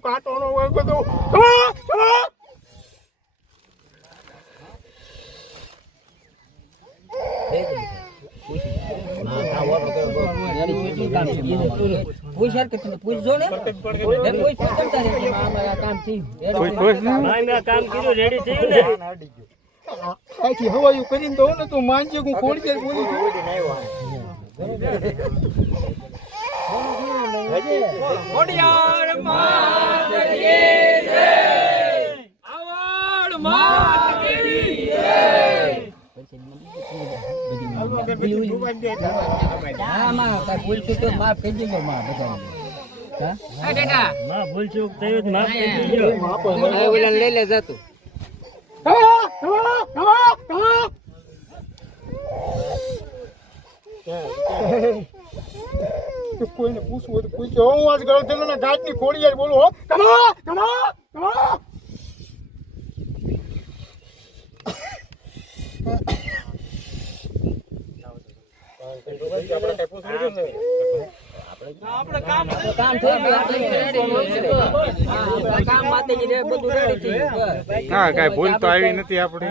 કાંટો નો વાગો હવાયું કરીને દઉં ને તું માનજે હું ખોડી બોલી લઈ લે જતું કોઈને પૂછવું તો પૂછજો હું આજ ગળતેના ઘાટ ની ખોડી બોલું હો હા કઈ ભૂલ તો આવી નથી આપડે.